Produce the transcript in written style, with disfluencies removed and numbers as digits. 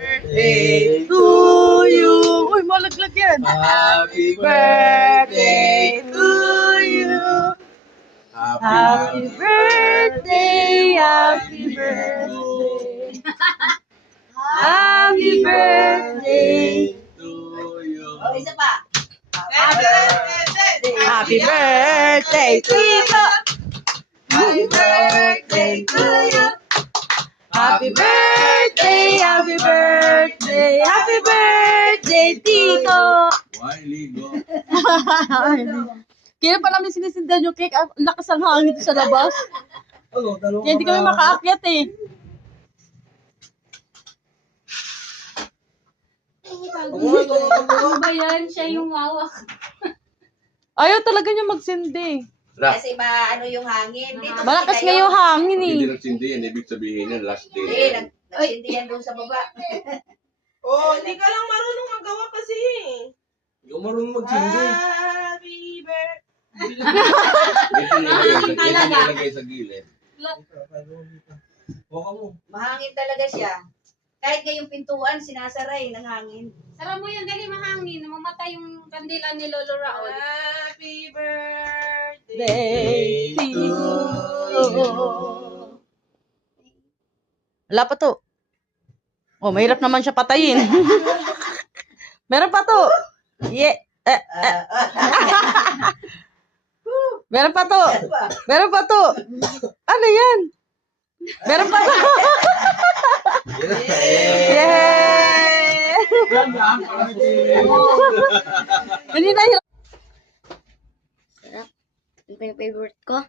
Birthday to you. Uy, malaglag yan. Happy Birthday to you. Happy birthday, happy birthday. Happy birthday. to you. Oh, isa pa. Happy birthday, Tito. Happy birthday to you. Happy birthday, happy birthday, happy birthday, Tito. Why ligo? Kaya pa namin sinisindan yung cake. Ang lakas ang hangin sa labas. Kaya hindi kami makaakyat eh. Ano ba yan? Siya yung hawak. Ayaw talaga niya magsindi. Kasi ano yung hangin. Dito Malakas nga yung hangin eh. Hindi nagsindi yan. Ibig sabihin yan, last Hindi, day. nagsindi yan doon sa baba. Oh, hindi ka lang marunong magawa kasi. Hindi ko marunong magsindi. Happy birthday. Dito nilagay sa gilid. Mahangin talaga siya. Kahit ngayong pintuan, sinasaray ng hangin. Sara mo yan, dali mahangin. Mamatay yung kandila ni Lolo Raul. Happy birthday. Day to you. Wala pa to. Oh, mahirap naman siya patayin. Meron pa to. Yeah. Meron pa to. Meron pa to. Ano yan? Meron pa to. Yay! Hindi na hirap. Ito yung favorite ko.